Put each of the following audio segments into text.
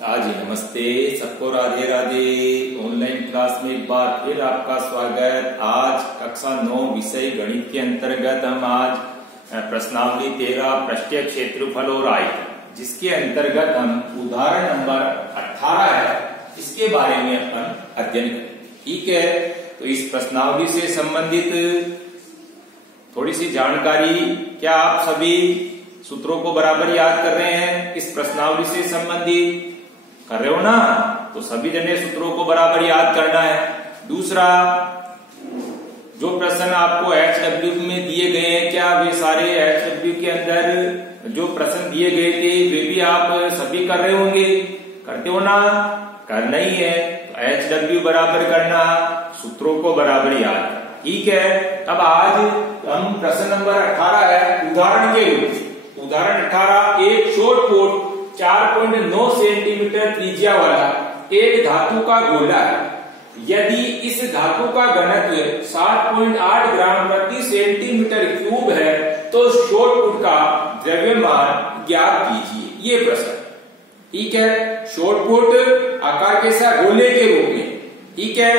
जी नमस्ते, सबको Radhe Radhe. Online class में एक बार फिर आपका स्वागत। आज कक्षा 9 विषय गणित के अंतर्गत हम आज प्रश्नावली 13 पृष्ठीय क्षेत्रफल और आयतन, जिसके अंतर्गत हम उदाहरण नंबर 18 है, इसके बारे में अपन अध्ययन करेंगे। ठीक है, तो इस प्रश्नावली से संबंधित थोड़ी सी जानकारी, क्या आप सभी सूत्रों को बराबर याद कर रहे हैं? इस प्रश्नावली से संबंधित कर रहे हो ना? तो सभी जने सूत्रों को बराबर याद करना है। दूसरा, जो प्रश्न आपको HW में दिए गए हैं, क्या वे सारे HW के अंदर जो प्रश्न दिए गए थे वे भी आप सभी कर रहे होंगे? करते हो ना? करना ही है, तो HW बराबर करना, सूत्रों को बराबर याद। ठीक है, अब आज हम प्रश्न नंबर 18 है, उदाहरण के रूप। उदाहरण 18, एक शॉर्ट पुट 4.9 सेंटीमीटर त्रिज्या वाला एक धातु का गोला है। यदि इस धातु का घनत्व 7.8 ग्राम प्रति सेंटीमीटर क्यूब है तो शॉर्ट पुट का द्रव्यमान ज्ञात कीजिए। ये प्रश्न। ठीक है, शॉर्ट पुट आकार कैसा? गोले के रूप में। ठीक है,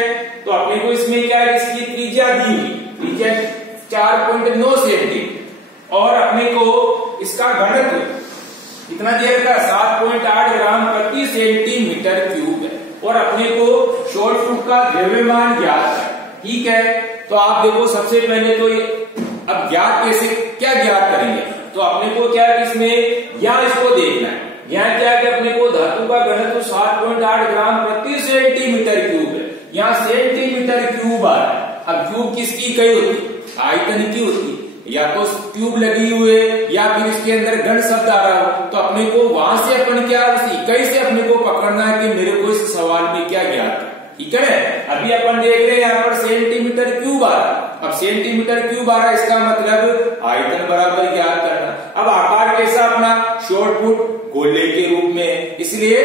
तो अपने को इसमें क्या है, इसकी त्रिज्या दी हुई, त्रिज्या 4.9 सेंटीमीटर और अपने को इसका घनत्व कितना दिया था? 7.8 ग्राम प्रति सेंटीमीटर क्यूब है और अपने को शॉर्ट पुट का द्रव्यमान ज्ञात है। ठीक है, तो आप देखो, सबसे पहले तो अब ज्ञात कैसे, क्या ज्ञात करेंगे? तो अपने को क्या है, इसमें यहाँ इसको देखना है। यहाँ क्या है कि अपने को धातु का घनत्व 7.8 ग्राम प्रति सेंटीमीटर क्यूब है। यहाँ सेंटीमीटर क्यूब आ रहा है। अब क्यूब किसकी इकाई होती? आयतन की होती। या तो ट्यूब लगी हुई है या फिर इसके अंदर घन शब्द आ रहा हो, तो अपने को वहां से अपन क्या, उस इकाई से अपने को पकड़ना है कि मेरे को इस सवाल में क्या ज्ञात है। ठीक है, अभी अपन देख रहे हैं यहाँ पर सेंटीमीटर क्यूब आ रहा। अब सेंटीमीटर क्यूब आ रहा, इसका मतलब आयतन बराबर ज्ञात करना। अब आकार कैसा अपना? शॉर्ट पुट गोले के रूप में, इसलिए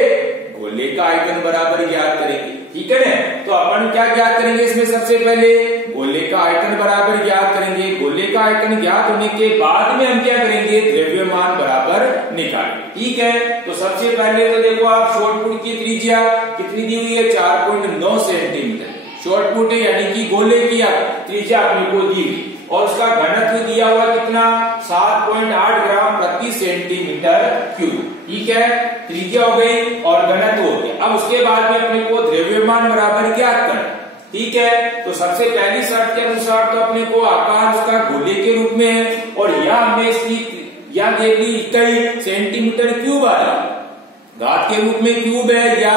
गोले का आयतन बराबर ज्ञात करेंगे। ठीक है ना? तो अपन क्या ज्ञात करेंगे इसमें? सबसे पहले गोले का आयतन बराबर ज्ञात करेंगे। गोले का आयतन ज्ञात होने के बाद में हम क्या करेंगे? द्रव्यमान बराबर निकालेंगे। ठीक है, तो सबसे पहले तो देखो आप, शॉर्ट पुट की त्रिज्या कितनी दी हुई है? 4.9 सेंटीमीटर शॉर्ट पुट है, यानी कि गोले की त्रिज्या अपने को दी हुई और उसका घनत्व दिया हुआ कितना? 7.8 ग्राम प्रति सेंटीमीटर क्यूब। ठीक है, त्रिज्या हो गई और घनत्व हो गया। अब उसके बाद में अपने को द्रव्यमान बराबर ज्ञात करना। ठीक है, तो सबसे पहली शर्त के अनुसार तो अपने को आकार उसका गोले के रूप में है और यह हमने इसकी या देख ली इकाई सेंटीमीटर क्यूब आ रहा है। घात के रूप में क्यूब है या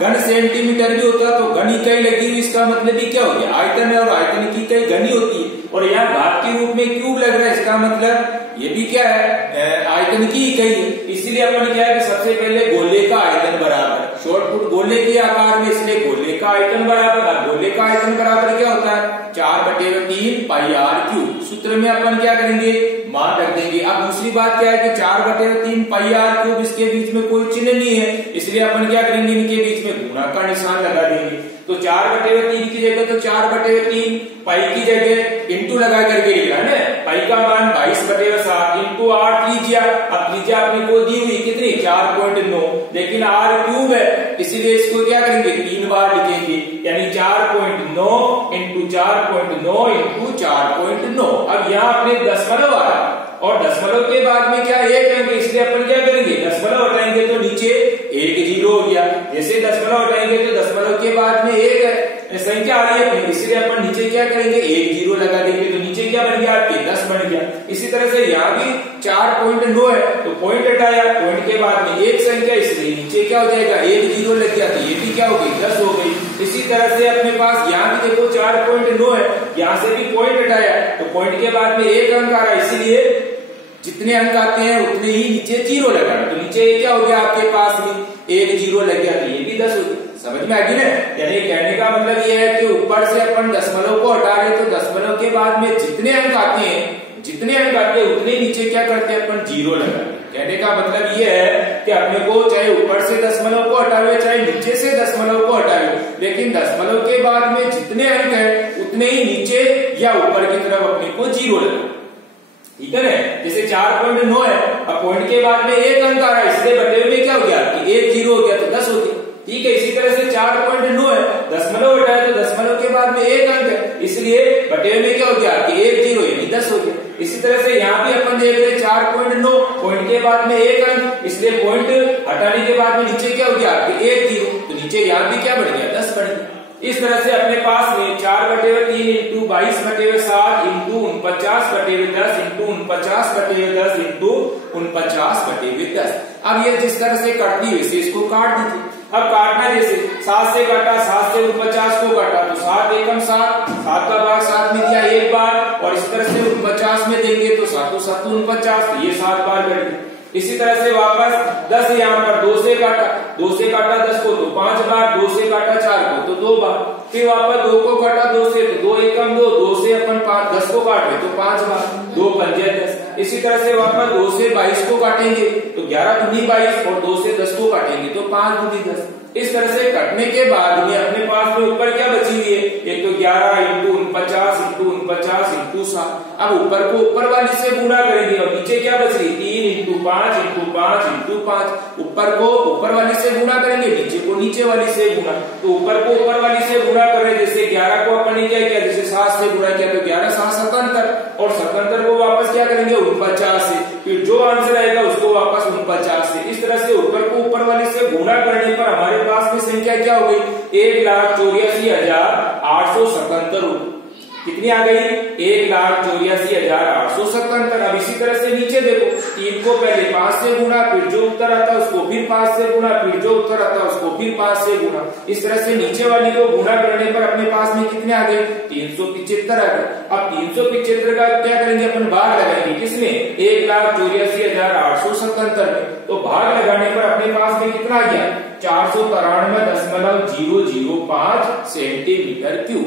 घन सेंटीमीटर भी होता तो घन इकाई लगी हुई, इसका मतलब ही क्या हो गया? आयतन है और आयतन की इकाई घनी होती है और यहाँ घात के रूप में क्यूब लग रहा है, इसका मतलब ये भी क्या है? आयतन की इकाई है। इसलिए अपन क्या है कि सबसे पहले गोले का आयतन बराबर, शॉर्ट पुट गोले के आकार में, इसलिए गोले का आयतन बराबर। गोले का आयतन बराबर क्या होता है? 4/3 पाई आर क्यूब। सूत्र में अपन क्या करेंगे? मान रख देंगे। अब दूसरी बात क्या है कि 4/3 पाई आर क्यूब, इसके बीच में कोई चिन्ह नहीं है, इसलिए अपन क्या करेंगे? इनके बीच में गुणा का निशान लगा देंगे। तो 4/3 की जगह तो 4/3 पाई की जगह इंटू लगा करके लिखा है ना। पाई का मान 22/7 इंटू आर त्रिज्या। अब त्रिज्या अपने को दी हुई कितनी? 4.9, लेकिन आर क्यूब है, इसीलिए इसको क्या करेंगे? 3 बार लिखेंगे, यानी 4.9 इंटू 4.9 इंटू 4.9। अब यहाँ अपने दशमलव आ रहा है और दशमलव के बाद में क्या? एक अंक, इसलिए अपन क्या करेंगे? दशमलव हटाएंगे तो नीचे 1 0 हो गया। जैसे दशमलव हटाएंगे तो दशमलव के बाद में एक संख्या आ रही है अपनी, इसलिए अपन नीचे क्या करेंगे? 1 0 लगा देंगे, तो नीचे क्या बन गया? आपके 10 बन गया। इसी तरह से यहाँ भी 4.9 है तो पॉइंट हटाया, पॉइंट के बाद में एक संख्या, इसलिए नीचे क्या हो जाएगा? 1 0 लग गया, तो ये भी क्या हो गई? 10 हो गई। इसी तरह से अपने पास यहाँ भी देखो 4.9 है, यहाँ से भी पॉइंट हटाया तो पॉइंट के बाद में एक अंक आ रहा है, इसीलिए जितने अंक आते हैं उतने ही नीचे 0 लगाना। तो नीचे क्या हो गया? आपके पास में 1 0 लग गया, तो ये भी 10 हो गया। समझ में आ गई ना? यानी कहने का मतलब ये है कि ऊपर से अपन दशमलव को हटा रहे तो दशमलव के बाद में जितने अंक आते हैं उतने नीचे क्या करते हैं? अपन 0 लगाते हैं। कहने का मतलब ये है कि अपने को चाहे ऊपर से दशमलव को हटावे चाहे नीचे से दशमलव को हटावे, लेकिन दशमलव के बाद में जितने अंक है उतने ही नीचे या ऊपर की तरफ अपने को 0 लगाना। ठीक है ना, जैसे 4.9 है, अब पॉइंट के बाद में एक अंक आ रहा है, इसलिए बटे में क्या हो गया कि 1 0 हो गया तो 10 हो ठीक है। इसी तरह से 4.9 है, दशमलव हटाए तो दशमलव के बाद में एक अंक है, इसलिए बटे में क्या हो गया कि 1 0 यानी 10 हो गया। इसी तरह से यहाँ भी अपन देख रहे 4.9, पॉइंट के बाद में एक अंक, इसलिए पॉइंट हटाने के बाद में नीचे क्या हो गया कि 1 0, तो नीचे यहाँ भी क्या बढ़ गया 10 बढ़ गया। इस तरह से अपने पास में 4/3 इंटू 22/7 इंटू 49/10 इंटू 49/10 इंटू 49/10। अब ये जिस तरह से कटती है वैसे इसको काट दीजिए। अब काटना जैसे 7 से काटा, 7 से 49 को काटा तो 7 एकम 7, 7 का भाग 7 में दिया एक बार, और इस तरह से 49 में देंगे तो 7 7 49, तो ये 7 बार कट गए। इसी तरह से वापस 10 यहाँ पर 2 से काटा, 2 से काटा 10 को तो 5 बार, 2 से काटा 4 को तो 2 बार, फिर वापस 2 को काटा 2 से तो 2 एकम 2, 2 से अपन 10 को काटे तो 5 बार, 2 पंजे 10। इसी तरह से वापस 2 से 22 को काटेंगे तो 11 दूनी 22, और 2 से 10 को काटेंगे तो 5 दूनी 10। इस तरह से कटने के बाद में अपने पास में ऊपर क्या बची हुई है, एक तो 11 इंटू 49 इंटू 49 इंटू 7। अब ऊपर को ऊपर वाली से गुणा करेंगे और नीचे क्या बच रही 3 इंटू 5 इंटू 5 इंटू 5। ऊपर को ऊपर वाली से गुणा करेंगे, नीचे को नीचे वाली से गुणा, तो ऊपर को ऊपर वाली से गुणा कर रहे, जैसे 11 को अपन ने क्या किया, जैसे 7 से गुणा किया तो 11 7 77, और 77 को वापस क्या करेंगे 49 से, फिर जो आंसर आएगा उसको वापस 49 से। इस तरह से ऊपर को ऊपर वाली से गुणा करने पर हमारे पास में संख्या क्या हो गई 1,84,877। कितनी आ गई 1,84,877। अब इसी तरह से नीचे देखो, 3 को पहले 5 से गुणा, फिर जो उत्तर आता है उसको फिर 5 से गुणा, फिर जो उत्तर आता है उसको फिर 5 से गुणा। इस तरह से नीचे वाली को गुणा करने पर अपने पास में कितने आ गए 375 आ गए। अब 375 का क्या करेंगे अपन भाग लगाएंगे, किसमें 1,84,877 में, तो भाग लगाने पर अपने पास में कितना आ गया 493.005 सेंटीमीटर क्यूब।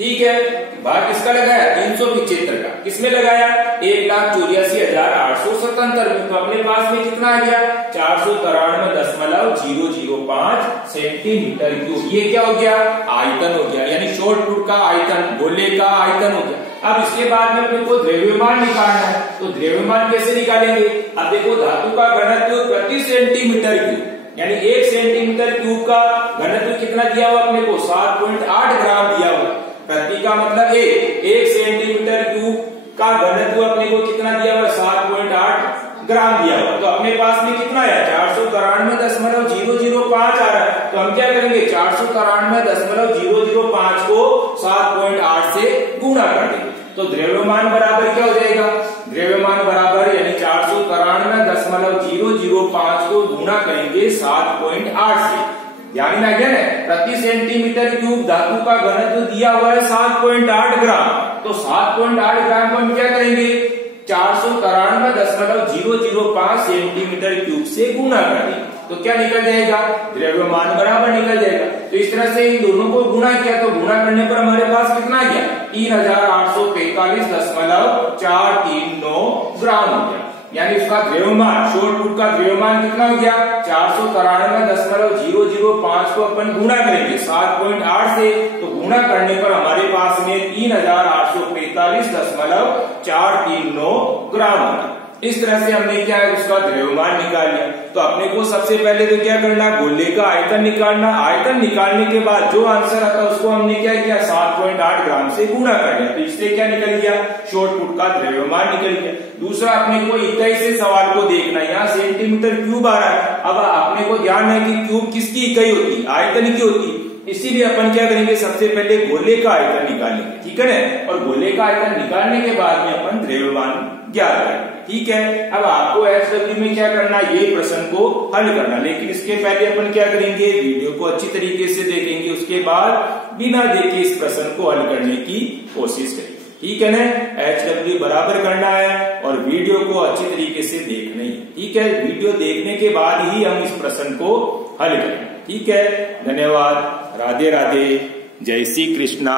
ठीक है, भाग किसका लगाया 375 का, किसमें लगाया 1,84,877 में, तो अपने पास में कितना आ गया 493.005 सेंटीमीटर क्यूब। ये क्या हो गया आयतन हो गया, यानी शॉर्ट पुट का आयतन, गोले का आयतन हो गया। अब इसके बाद में अपने को द्रव्यमान निकालना है, तो द्रव्यमान कैसे निकालेंगे। अब देखो धातु का घनत्व प्रति सेंटीमीटर क्यूब, यानी 1 सेंटीमीटर क्यूब का घनत्व कितना दिया हुआ अपने को 7.8 ग्राम दिया हुआ। प्रति का मतलब 1 सेंटीमीटर क्यूब का घनत्व अपने को कितना दिया हुआ 7.8 ग्राम दिया हुआ। तो अपने पास में कितना है 493.005 आ रहा है, तो हम क्या करेंगे 493.005 को 7.8 से गुणा कर देंगे, तो द्रव्यमान बराबर क्या हो जाएगा, द्रव्यमान बराबर यानी 493.005 को गुणा करेंगे 7.8 से। ध्यान में आ गया ना, प्रति सेंटीमीटर क्यूब धातु का घनत्व दिया हुआ है 7.8 ग्राम, तो 7.8 ग्राम को हम क्या करेंगे 493.005 सेंटीमीटर क्यूब से गुणा करेंगे, तो क्या निकल जाएगा द्रव्यमान बराबर निकल जाएगा। तो इस तरह से इन दोनों को गुणा किया, तो गुणा करने पर हमारे पास कितना गया 3845.439 ग्राम हो गया, यानी उसका द्रव्यमान शॉर्ट पुट का द्रव्यमान कितना हो गया 493.005 को अपन गुणा करेंगे 7.8 से, तो गुणा करने पर हमारे पास में 3845.439 ग्राम होगा। इस तरह से हमने क्या है उसका द्रव्यमान निकाल लिया। तो अपने को सबसे पहले तो क्या करना, गोले का आयतन निकालना। आयतन निकालने के बाद जो आंसर आता है उसको हमने क्या किया 7.8 ग्राम से गुणा कर लिया, तो इससे क्या निकल गया शॉर्ट पुट का द्रव्यमान निकल गया। दूसरा अपने को इकाई से सवाल को देखना, यहाँ सेंटीमीटर क्यूब आ रहा है। अब अपने को ध्यान है कि क्यूब किसकी इकाई होती है, आयतन की होती है, इसीलिए अपन क्या करेंगे सबसे पहले गोले का आयतन निकालेंगे, ठीक है ना, और गोले का आयतन निकालने के बाद में अपन द्रव्यमान ज्ञात करेंगे। ठीक है, अब आपको HW में क्या करना, ये प्रश्न को हल करना, लेकिन इसके पहले अपन क्या करेंगे वीडियो को अच्छी तरीके से देखेंगे, उसके बाद बिना देखे इस प्रश्न को हल करने की कोशिश करेंगे। ठीक है ना, HW बराबर करना है और वीडियो को अच्छी तरीके से देखना है। ठीक है, वीडियो देखने के बाद ही हम इस प्रश्न को हल करेंगे। ठीक है, धन्यवाद, राधे राधे, जय श्री कृष्णा।